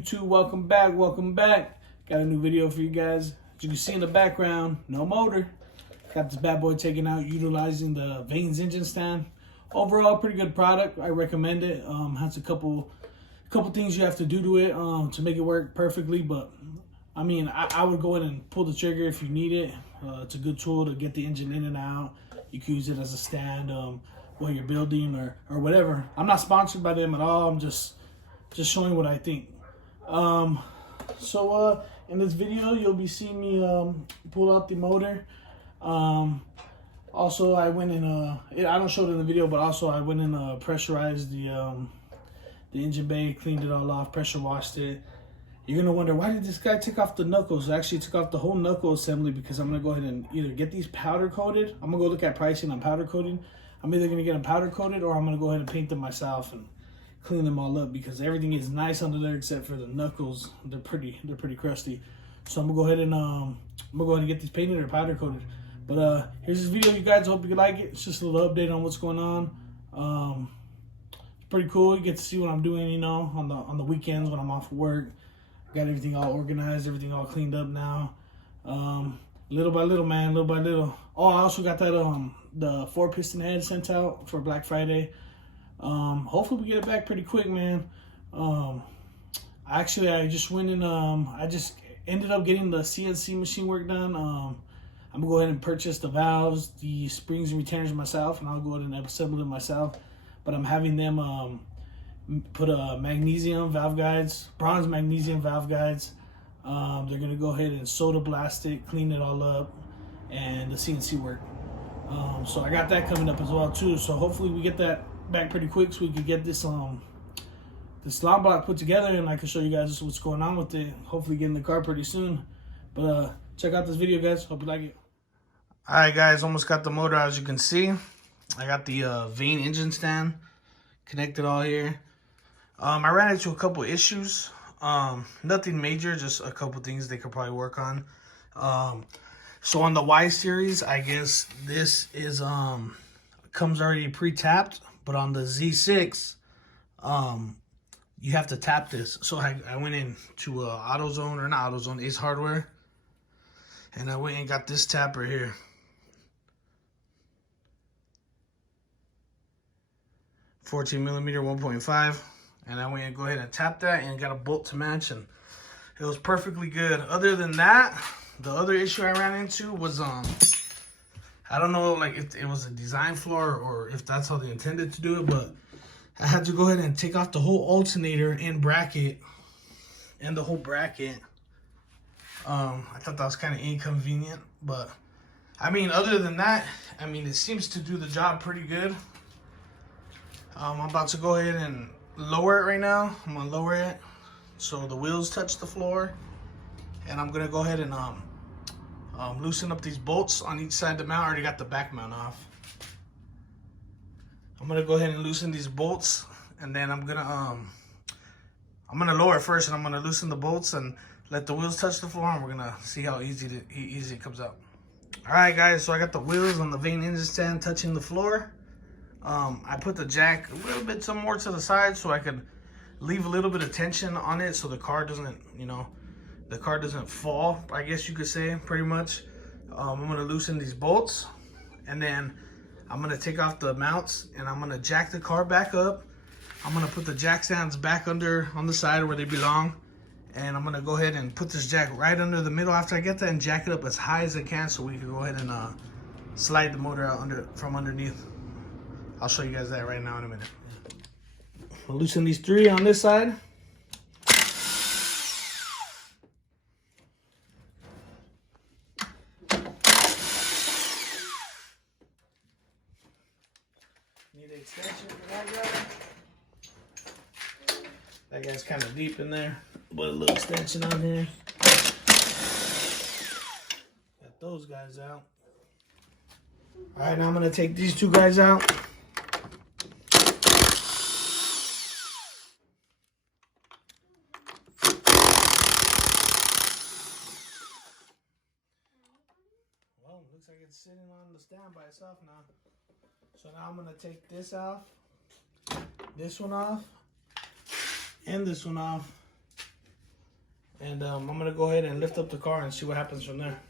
YouTube? Welcome back, welcome back. Got a new video for you guys. As you can see in the background, no motor. Got this bad boy taken out utilizing the Vanes engine stand. Overall, pretty good product. I recommend it. Has a couple things you have to do to it to make it work perfectly, but I mean, I would go ahead and pull the trigger if you need it. It's a good tool to get the engine in and out. You can use it as a stand while you're building or whatever. I'm not sponsored by them at all. I'm just showing what I think. So in this video, you'll be seeing me pull out the motor. Also, I went in I don't show it in the video, but also I went and pressurized the engine bay, cleaned it all off, pressure washed it. You're gonna wonder, why did this guy take off the knuckles? I actually took off the whole knuckle assembly because I'm gonna go ahead and either get these powder coated. I'm gonna go look at pricing on powder coating. I'm either gonna get them powder coated or I'm gonna go ahead and paint them myself and clean them all up because everything is nice under there except for the knuckles. They're pretty crusty. So I'm gonna go ahead and get these painted or powder coated. But here's this video, you guys. Hope you like it. It's just a little update on what's going on. It's pretty cool. You get to see what I'm doing, you know, on the weekends when I'm off work. Got everything all organized, everything all cleaned up now. Little by little, man, little by little. Oh, I also got that the 4-piston head sent out for Black Friday. Hopefully we get it back pretty quick, man. Actually, I just went and I just ended up getting the CNC machine work done. I'm gonna go ahead and purchase the valves, the springs and retainers myself, and I'll go ahead and assemble them myself. But I'm having them put magnesium valve guides, bronze magnesium valve guides. They're gonna go ahead and soda blast it, clean it all up, and the CNC work. So I got that coming up as well too. So hopefully we get that back pretty quick so we can get this this long block put together and I can show you guys what's going on with it. Hopefully get in the car pretty soon. But check out this video, guys. Hope you like it. All right, guys, almost got the motor. As you can see, I got the Vane engine stand connected all here. I ran into a couple issues. Nothing major, just a couple things they could probably work on. So on the Y series, I guess this is comes already pre-tapped, but on the Z6, you have to tap this. So I went into AutoZone, or not AutoZone, Ace Hardware, and I went and got this tap right here. $14 millimeter 1.5, and I went and go ahead and tap that and got a bolt to match, and it was perfectly good. Other than that, the other issue I ran into was I don't know, like, if it was a design flaw or if that's how they intended to do it, but I had to go ahead and take off the whole alternator and bracket and the whole bracket. I thought that was kind of inconvenient, but I mean, other than that, I mean, it seems to do the job pretty good. I'm about to go ahead and lower it right now. I'm gonna lower it so the wheels touch the floor, and I'm gonna go ahead and loosen up these bolts on each side of the mount. I already got the back mount off. I'm gonna go ahead and loosen these bolts, and then I'm gonna lower it first, and I'm gonna loosen the bolts and let the wheels touch the floor, and we're gonna see how easy it comes out. All right, guys, so I got the wheels on the Vane engine stand touching the floor. I put the jack a little bit more to the side so I could leave a little bit of tension on it so the car doesn't, you know, the car doesn't fall, I guess you could say, pretty much. I'm gonna loosen these bolts, and then I'm gonna take off the mounts, and I'm gonna jack the car back up. I'm gonna put the jack stands back under on the side where they belong, and I'm gonna go ahead and put this jack right under the middle after I get that and jack it up as high as I can so we can go ahead and slide the motor out from underneath. I'll show you guys that right now in a minute. I'll loosen these 3 on this side. Need an extension for that guy. That guy's kind of deep in there. Put a little extension on here. Got those guys out. All right, now I'm gonna take these 2 guys out. Well, looks like it's sitting on the stand by itself now. So now I'm gonna take this off, this one off, and this one off. And I'm going to go ahead and lift up the car and see what happens from there.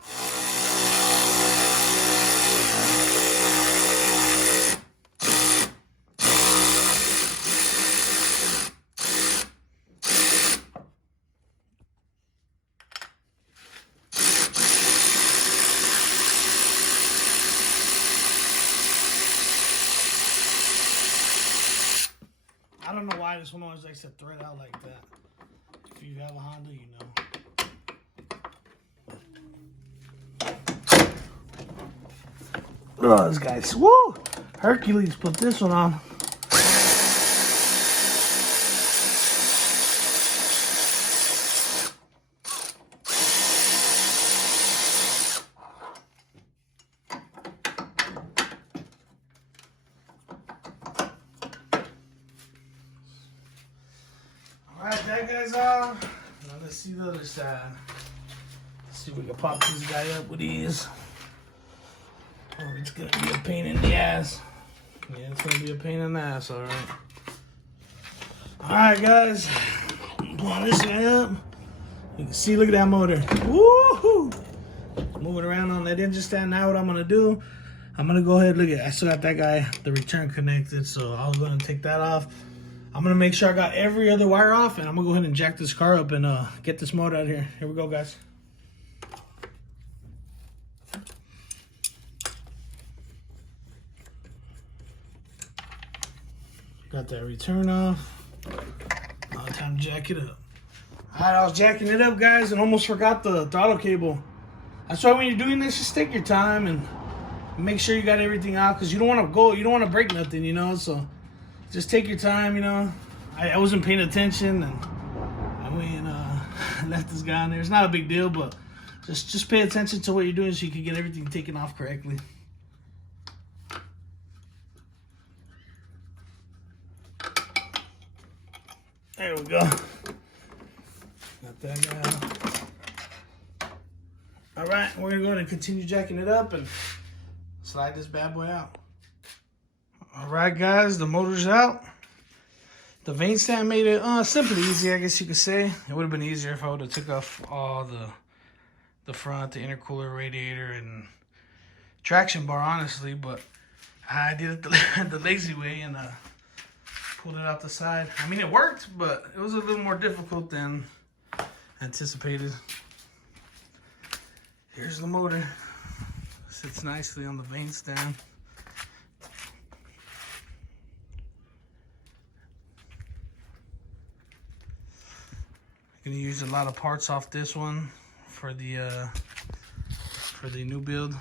I don't know why this one always likes to thread out like that. If you have a Honda, you know. Oh, this guy's, woo! Hercules put this one on. Alright, that guy's off. Now let's see the other side. Let's see if we can pop this guy up with ease. Oh, it's gonna be a pain in the ass. Yeah, it's gonna be a pain in the ass, alright. Alright, guys. Pulling this guy up. You can see, look at that motor. Woohoo! Moving around on that engine stand. Now what I'm gonna do, I'm gonna go ahead, look at, I still got that guy, the return connected, so I'll go ahead and take that off. I'm gonna make sure I got every other wire off, and I'm gonna go ahead and jack this car up and get this motor out of here. Here we go, guys. Got that return off. Now time to jack it up. Alright, I was jacking it up, guys, and almost forgot the throttle cable. That's why when you're doing this, just take your time and make sure you got everything out, because you don't want to go, you don't want to break nothing, you know, so just take your time, you know. I wasn't paying attention, and I went and left this guy on there. It's not a big deal, but just pay attention to what you're doing so you can get everything taken off correctly. There we go. Got that guy out. All right, we're gonna go ahead and continue jacking it up and slide this bad boy out. All right, guys, the motor's out. The vane stand made it simply easy, I guess you could say. It would have been easier if I would have took off all the front, the intercooler, radiator, and traction bar, honestly. But I did it the lazy way and pulled it out the side. I mean, it worked, but it was a little more difficult than anticipated. Here's the motor. Sits nicely on the vane stand. Gonna use a lot of parts off this one for the new build.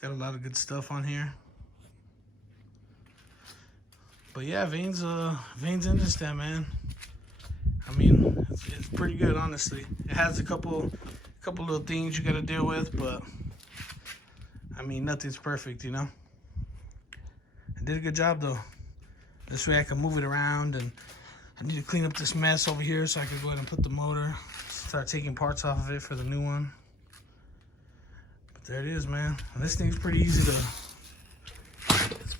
Got a lot of good stuff on here. But yeah, Vane's engine stand, man. I mean, it's pretty good, honestly. It has a couple little things you gotta deal with, but I mean, nothing's perfect, you know. I did a good job though. This way I can move it around, and I need to clean up this mess over here so I can go ahead and put the motor, start taking parts off of it for the new one. But there it is, man. And this thing's pretty easy to, it's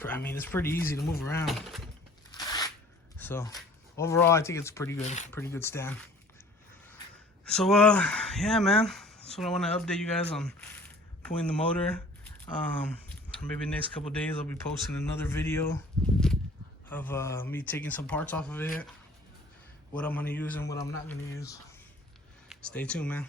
pretty easy to move around. So overall, I think it's pretty good stand. So yeah, man, that's what I want to update you guys on, pulling the motor. Maybe next couple days I'll be posting another video of me taking some parts off of it, what I'm gonna use and what I'm not gonna use. Stay tuned, man.